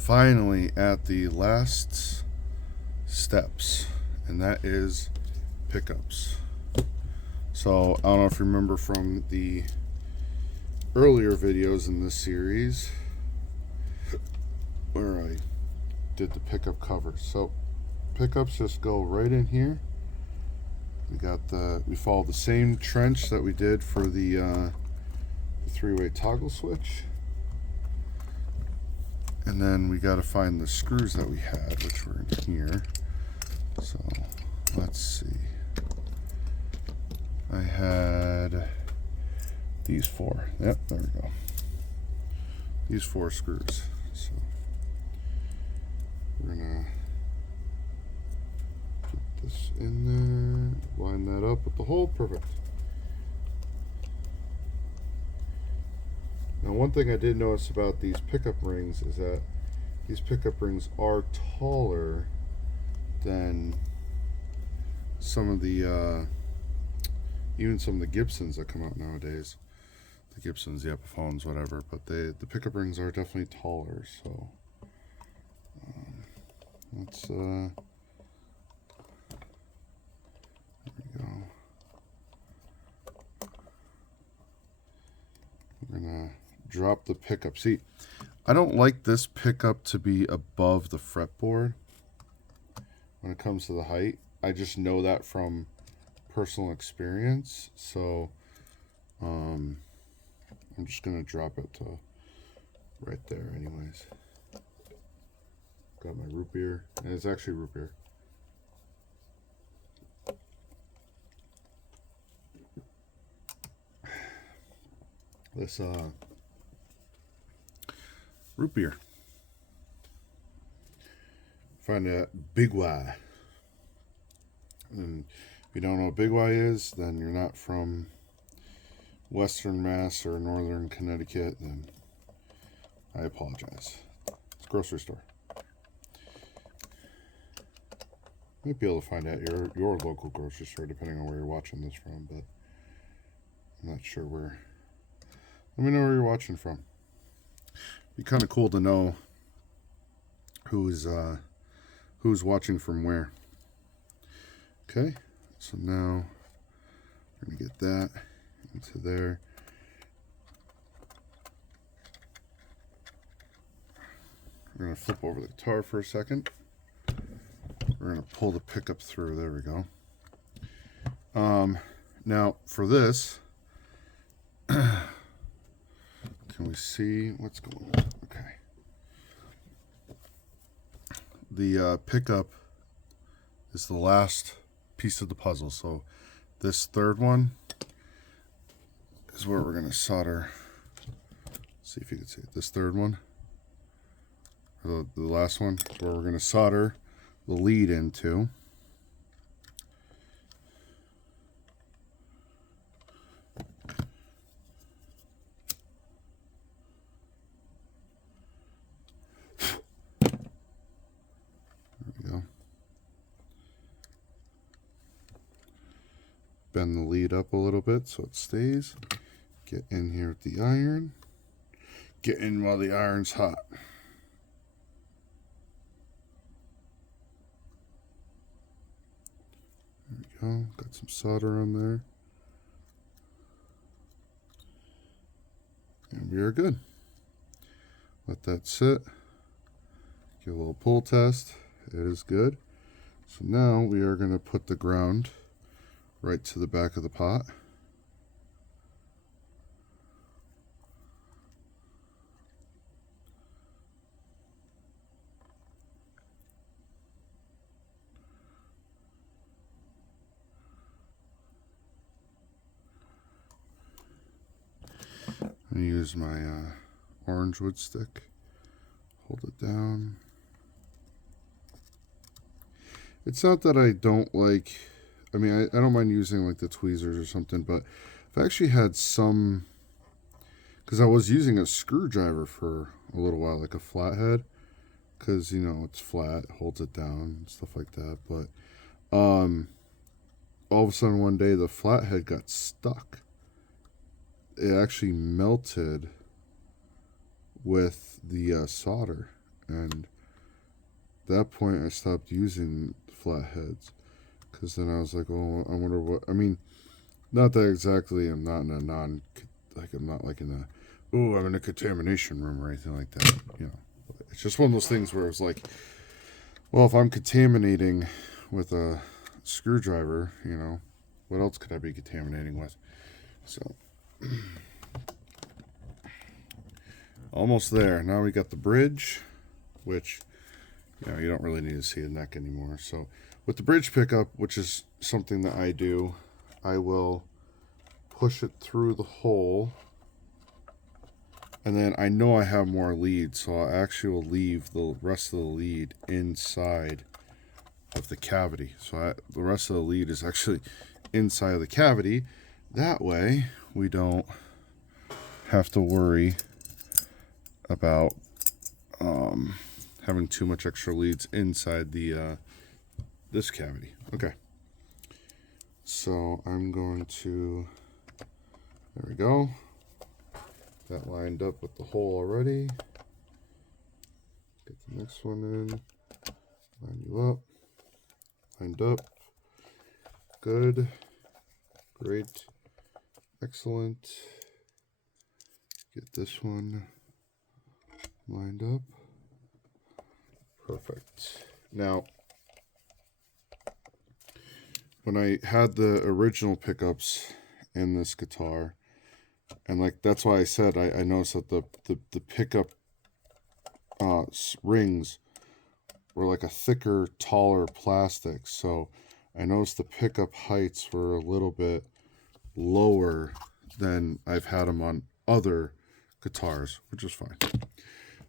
finally at the last steps, and that is pickups. So I don't know if you remember from the earlier videos in this series where I did the pickup covers. So pickups just go right in here. We follow the same trench that we did for the three-way toggle switch. And then we got to find the screws that we had, which were in here. So let's see. I had these four. Yep, there we go. These four screws. So we're gonna put this in there, line that up with the hole. Perfect. Now, one thing I did notice about these pickup rings is that these pickup rings are taller than some of the even some of the Gibsons that come out nowadays. The Gibsons, the Epiphones, whatever. But the pickup rings are definitely taller. So let's there we go. We're gonna drop the pickup. See, I don't like this pickup to be above the fretboard when it comes to the height. I just know that from personal experience. So I'm just gonna drop it to right there anyways. Got my root beer, and it's actually root beer. This root beer. Find a Big Y. And if you don't know what Big Y is, then you're not from Western Mass or Northern Connecticut, then I apologize. It's a grocery store. Might be able to find out your local grocery store depending on where you're watching this from, but I'm not sure where. Let me know where you're watching from. Be kind of cool to know who's watching from where. Okay, so now we're gonna get that into there. We're gonna flip over the guitar for a second. We're gonna pull the pickup through. There we go. Now for this, can we see what's going on? Okay. The pickup is the last piece of the puzzle. So this third one is where we're gonna solder. Let's see if you can see it. This third one, or the last one, is where we're gonna solder the lead into. Bend the lead up a little bit so it stays. Get in here with the iron. Get in while the iron's hot. There we go. Got some solder on there. And we are good. Let that sit. Get a little pull test. It is good. So now we are going to put the ground right to the back of the pot. I'm going to use my orange wood stick. Hold it down. It's not that I don't like, I mean, I don't mind using like the tweezers or something, but I've actually had some, because I was using a screwdriver for a little while, like a flathead, because, you know, it's flat, it holds it down, and stuff like that. But all of a sudden one day the flathead got stuck. It actually melted with the solder, And at that point, I stopped using flatheads. Because then I was like, oh, I wonder what... I mean, not that exactly I'm not in a I'm not like in a... Ooh, I'm in a contamination room or anything like that. You know, it's just one of those things where it's like, well, if I'm contaminating with a screwdriver, you know, what else could I be contaminating with? So, almost there. Now we got the bridge, which, you know, you don't really need to see the neck anymore. So, with the bridge pickup, which is something that I do, I will push it through the hole. And then I know I have more lead, so I actually will leave the rest of the lead inside of the cavity. So the rest of the lead is actually inside of the cavity. That way, we don't have to worry about having too much extra leads inside the this cavity. Okay. So I'm going to, there we go. That lined up with the hole already. Get the next one in. Line you up. Lined up. Good. Great. Excellent. Get this one lined up. Perfect. Now, when I had the original pickups in this guitar, and like that's why I said I noticed that the pickup rings were like a thicker, taller plastic. So I noticed the pickup heights were a little bit lower than I've had them on other guitars, which is fine.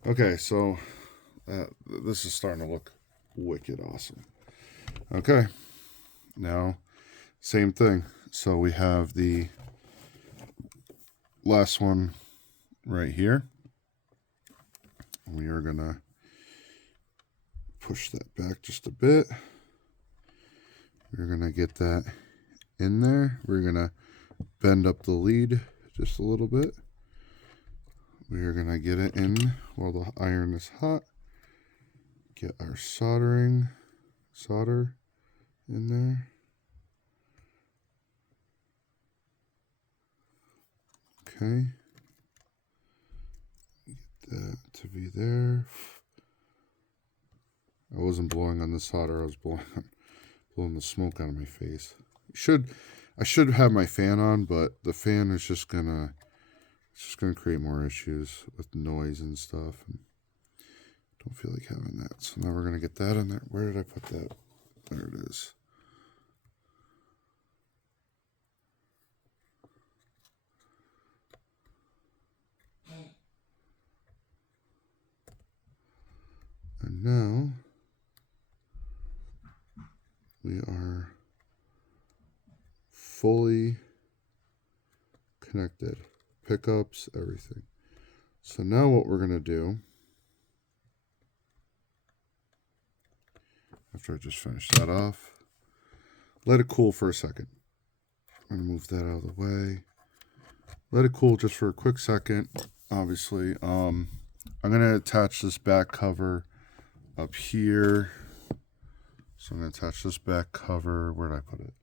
Okay, so this is starting to look wicked awesome. Okay, now same thing. So we have the last one right here. We are gonna push that back just a bit. We're gonna get that in there. We're gonna bend up the lead just a little bit. We are gonna get it in while the iron is hot. Get our solder in there. Okay. Get that to be there. I wasn't blowing on the solder. I was blowing the smoke out of my face. I should have my fan on, but the fan is just gonna create more issues with noise and stuff. And don't feel like having that. So now we're gonna get that in there. Where did I put that? There it is. And now we are fully connected. Pickups, everything. So now what we're going to do, after I just finish that off, let it cool for a second. I'm going to move that out of the way. Let it cool just for a quick second, obviously. I'm going to attach this back cover up here. So I'm going to attach this back cover. Where did I put it?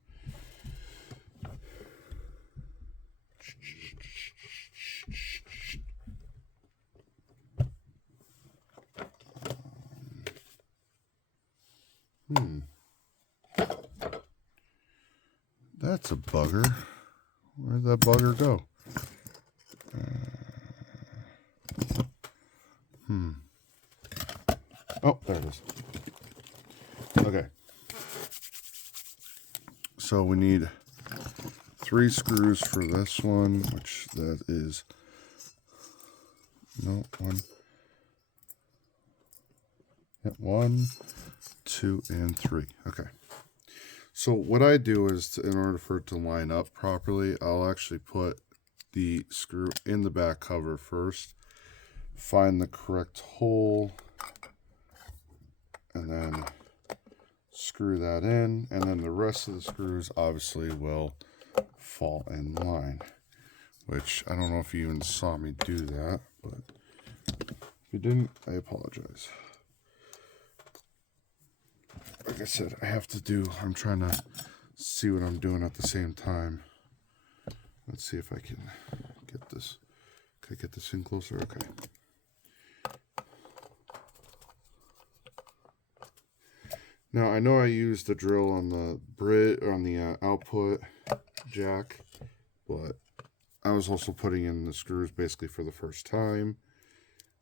That's a bugger. Where'd that bugger go? Oh, there it is. Okay. So we need 3 screws for this one, which that is, no, 1. Yeah, 1, 2, and 3. Okay. So what I do is, in order for it to line up properly, I'll actually put the screw in the back cover first, find the correct hole, and then screw that in, and then the rest of the screws obviously will fall in line, which I don't know if you even saw me do that, but If you didn't, I apologize. Like I said, I'm trying to see what I'm doing at the same time. Let's see if I can get this. Can I get this in closer? Okay. Now I know I used the drill on the output jack, but I was also putting in the screws basically for the first time.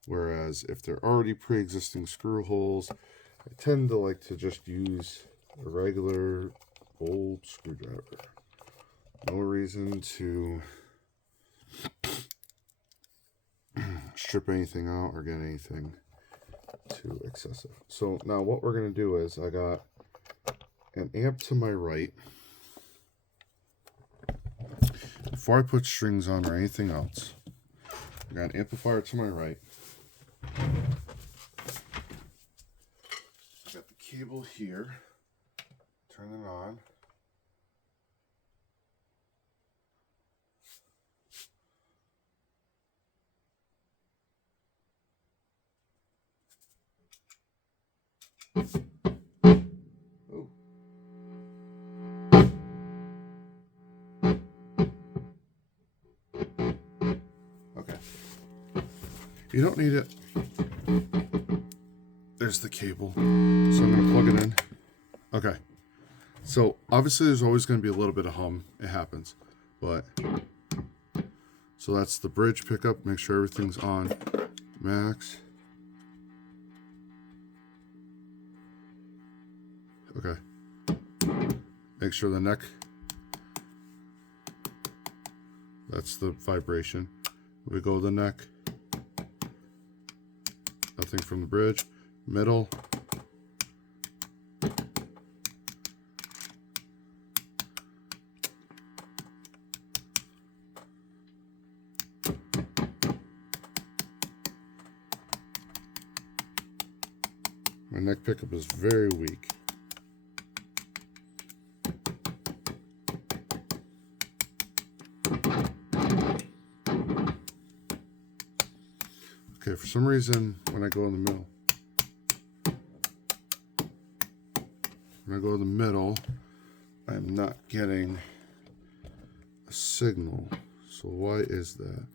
Whereas if they're already pre-existing screw holes, I tend to like to just use a regular old screwdriver. No reason to strip anything out or get anything too excessive. So now what we're going to do is I got an amp to my right. Before I put strings on or anything else, I got an amplifier to my right. I got the cable here. Turn it on. Oh. Okay. You don't need it. There's the cable. So I'm going to plug it in. Okay. So obviously there's always going to be a little bit of hum. It happens. But so that's the bridge pickup. Make sure everything's on max. Okay. Make sure the neck. That's the vibration. We go to the neck. Nothing from the bridge. Middle. My neck pickup is very weak. Okay, for some reason, when I go in the middle, I'm not getting a signal. So why is that?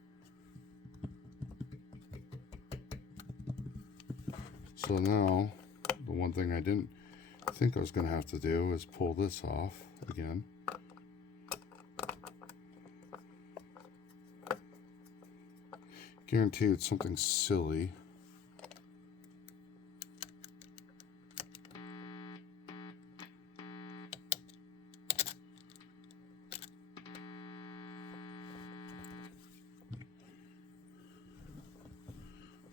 So now, the one thing I didn't think I was going to have to do is pull this off again. Guarantee it's something silly.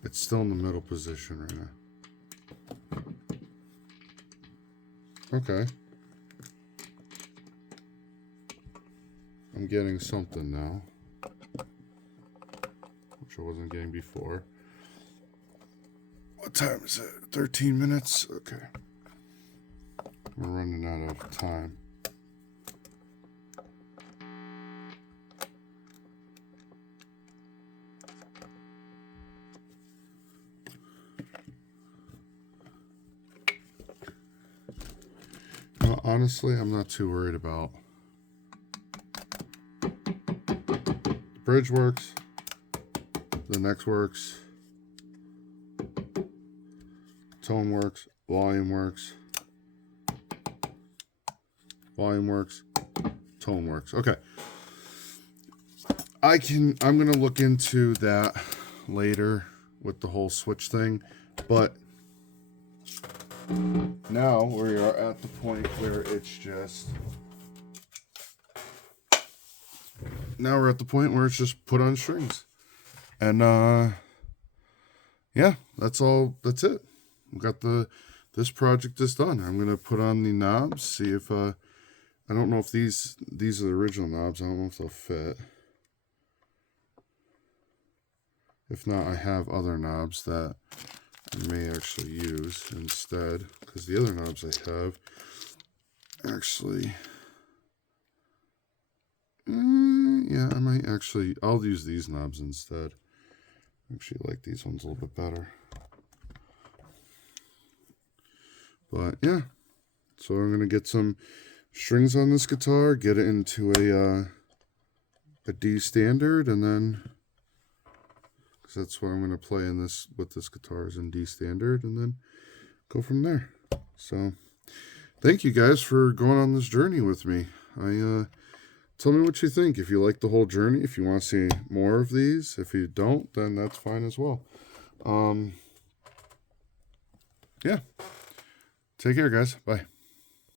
It's still in the middle position right now. Okay. I'm getting something now, which I wasn't getting before. What time is it? 13 minutes? Okay. We're running out of time. Honestly, I'm not too worried about. The bridge works. The neck works. Tone works. Volume works. Volume works. Tone works. Okay. I'm going to look into that later with the whole switch thing, but now we are at the point where it's just put on strings. And yeah, that's it. We got this project is done. I'm gonna put on the knobs, see if I don't know if these are the original knobs. I don't know if they'll fit. If not, I have other knobs that I may actually use instead, because the other knobs I have actually, yeah, I'll use these knobs instead. Actually, like these ones a little bit better. But yeah, so I'm gonna get some strings on this guitar, get it into a D standard, and then because that's what I'm gonna play in this with this guitar is in D standard, and then go from there. So thank you guys for going on this journey with me. Tell me what you think. If you like the whole journey, if you want to see more of these, if you don't, then that's fine as well. Yeah. Take care, guys. Bye.